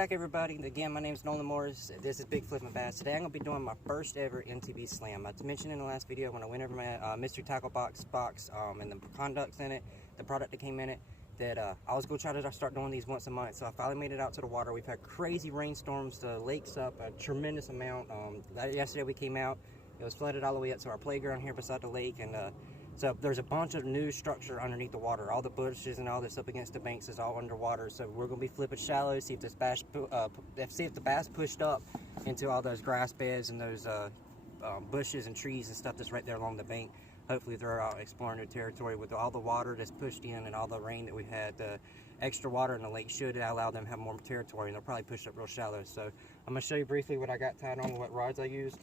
back, everybody. Again, my name is Nolan Morris. This is Big Flippin' Bass. Today I'm going to be doing my first ever MTB slam. I mentioned in the last video when I went over my mystery tackle box and the conducts in it, the product that came in it, that I was going to try to start doing these once a month. So I finally made it out to the water. We've had crazy rainstorms. The lake's up a tremendous amount. Yesterday we came out. It was flooded all the way up to our playground here beside the lake, and so there's a bunch of new structure underneath the water. All the bushes and all this up against the banks is all underwater. So we're gonna be flipping shallow, see if this bass, see if the bass pushed up into all those grass beds and those bushes and trees and stuff that's right there along the bank. Hopefully they're out exploring new territory with all the water that's pushed in and all the rain that we had. The extra water in the lake should allow them to have more territory, and they'll probably push up real shallow. So I'm gonna show you briefly what I got tied on, what rods I used.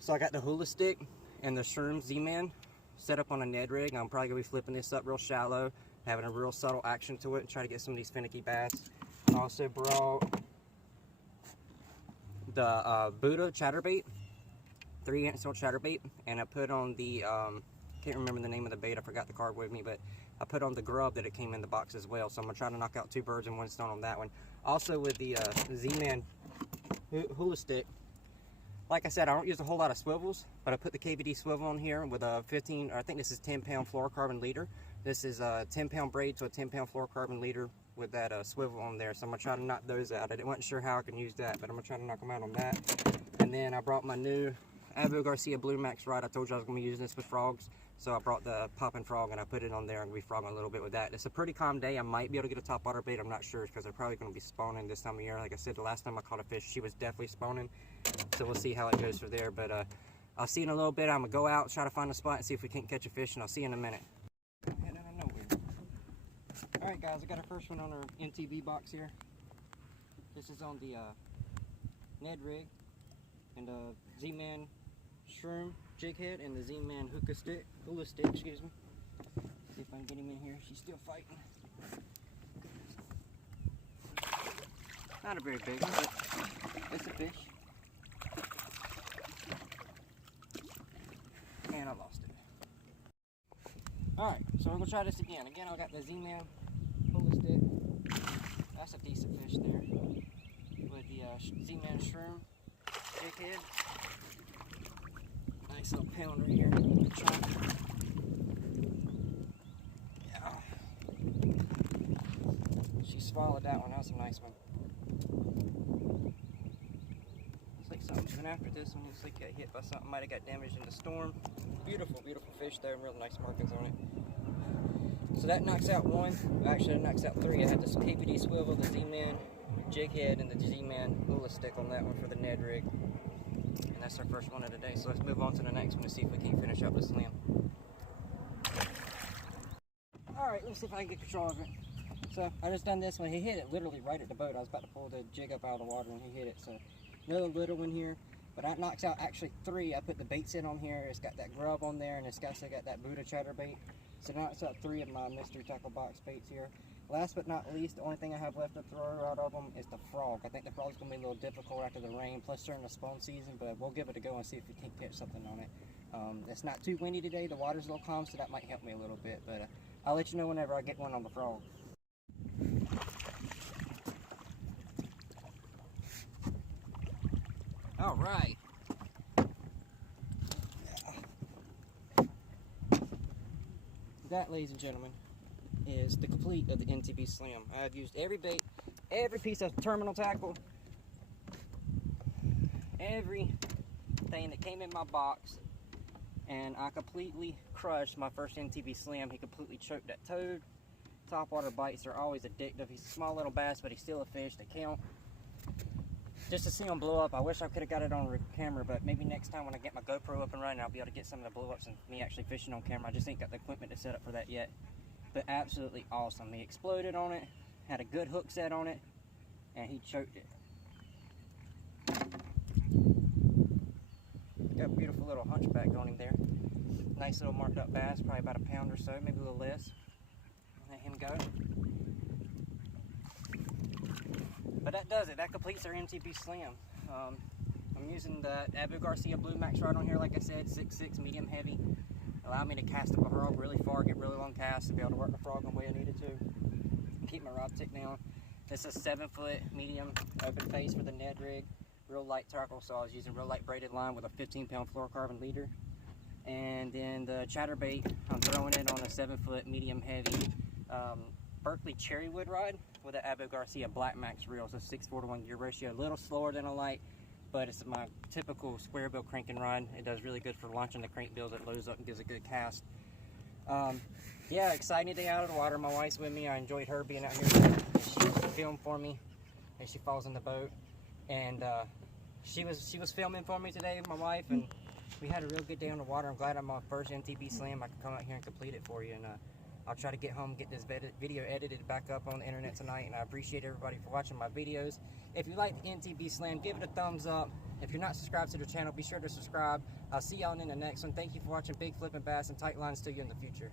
So I got the hula stick and the Shroom Z-Man set up on a Ned rig. I'm probably gonna be flipping this up real shallow, having a real subtle action to it, and try to get some of these finicky bass. I also brought the Buddha chatterbait, 3-inch chatterbait, and I put on the can't remember the name of the bait. I forgot the card with me, but I put on the grub that it came in the box as well. So I'm gonna try to knock out 2 birds in 1 stone on that one. Also with the Z-Man hula stick. Like I said, I don't use a whole lot of swivels, but I put the KVD swivel on here with a 15, or I think this is 10-pound fluorocarbon leader. This is a 10-pound braid to a 10-pound fluorocarbon leader with that swivel on there. So I'm gonna try to knock those out. I wasn't sure how I can use that, but I'm gonna try to knock them out on that. And then I brought my new Abu Garcia Blue Max rod. I told you I was gonna be using this with frogs. So I brought the popping frog and I put it on there and we frogging a little bit with that. It's a pretty calm day. I might be able to get a topwater bait. I'm not sure because they're probably going to be spawning this time of year. Like I said, the last time I caught a fish, she was definitely spawning. So we'll see how it goes from there. But I'll see you in a little bit. I'm going to go out, try to find a spot and see if we can't catch a fish, and I'll see you in a minute. Heading out of nowhere. All right, guys, I got our first one on our MTB box here. This is on the Ned rig and Z-Man Shroom jig head and the Z-Man hula stick, excuse me. See if I can get him in here. She's still fighting. Not a very big one, but it's a fish. And I lost it. Alright, so we're gonna try this again. Again, I got the Z-Man hula stick. That's a decent fish there. With the Z-Man Shroom jig head. Nice little pounder here. Yeah. She swallowed that one. That was a nice one. Looks like something's been after this one. Looks like it got hit by something. Might have got damaged in the storm. Beautiful, beautiful fish there. Real nice markings on it. So that knocks out 1. Actually, that knocks out 3. I had this KVD swivel, the Z-Man jig head, and the Z-Man hula stick on that one for the Ned rig. And that's our first one of the day. So let's move on to the next one to see if we can finish up the slam. Alright, let's see if I can get control of it. So I just done this one. He hit it literally right at the boat. I was about to pull the jig up out of the water and he hit it. So another little one here. But that knocks out actually 3. I put the bait set on here. It's got that grub on there, and it's also got that Buddha chatterbait. So now it's out 3 of my mystery tackle box baits here. Last but not least, the only thing I have left to throw out of them is the frog. I think the frog's going to be a little difficult after the rain, plus during the spawn season, but we'll give it a go and see if we can catch something on it. It's not too windy today. The water's a little calm, so that might help me a little bit, but I'll let you know whenever I get one on the frog. All right. That, ladies and gentlemen, is the complete of the MTB slam. I've used every bait, every piece of terminal tackle, everything that came in my box, and I completely crushed my first MTB slam. He completely choked that toad. Topwater bites are always addictive. He's a small little bass, but he's still a fish. They count. Just to see him blow up, I wish I could have got it on camera, but maybe next time when I get my GoPro up and running, I'll be able to get some of the blow-ups and me actually fishing on camera. I just ain't got the equipment to set up for that yet. But absolutely awesome. He exploded on it, had a good hook set on it, and he choked it. Got a beautiful little hunchback on him there. Nice little marked up bass, probably about a pound or so, maybe a little less. Let him go. But that does it. That completes our MTB slam. I'm using the Abu Garcia Blue Max rod on here, like I said, 6'6", medium heavy. Allow me to cast up a frog really far, get really long casts, to be able to work the frog the way I needed to. And keep my rod tick down. It's a 7-foot medium open face for the Ned rig. Real light tackle, so I was using real light braided line with a 15-pound fluorocarbon leader. And then the chatterbait, I'm throwing it on a 7-foot medium heavy Berkeley cherrywood rod with an Abu Garcia Black Max reel, so 6:4 gear ratio. A little slower than a light, but it's my typical square bill cranking rod. It does really good for launching the crank bills. It loads up and gives a good cast. Yeah, exciting day out of the water. My wife's with me. I enjoyed her being out here. She filmed for me, and she falls in the boat. And she was filming for me today, my wife, and we had a real good day on the water. I'm glad I'm on first MTB slam. I can come out here and complete it for you, and I'll try to get home, get this video edited back up on the internet tonight. And I appreciate everybody for watching my videos. If you like the MTB slam, give it a thumbs up. If you're not subscribed to the channel, be sure to subscribe. I'll see y'all in the next one. Thank you for watching Big Flippin' Bass, and tight lines to you in the future.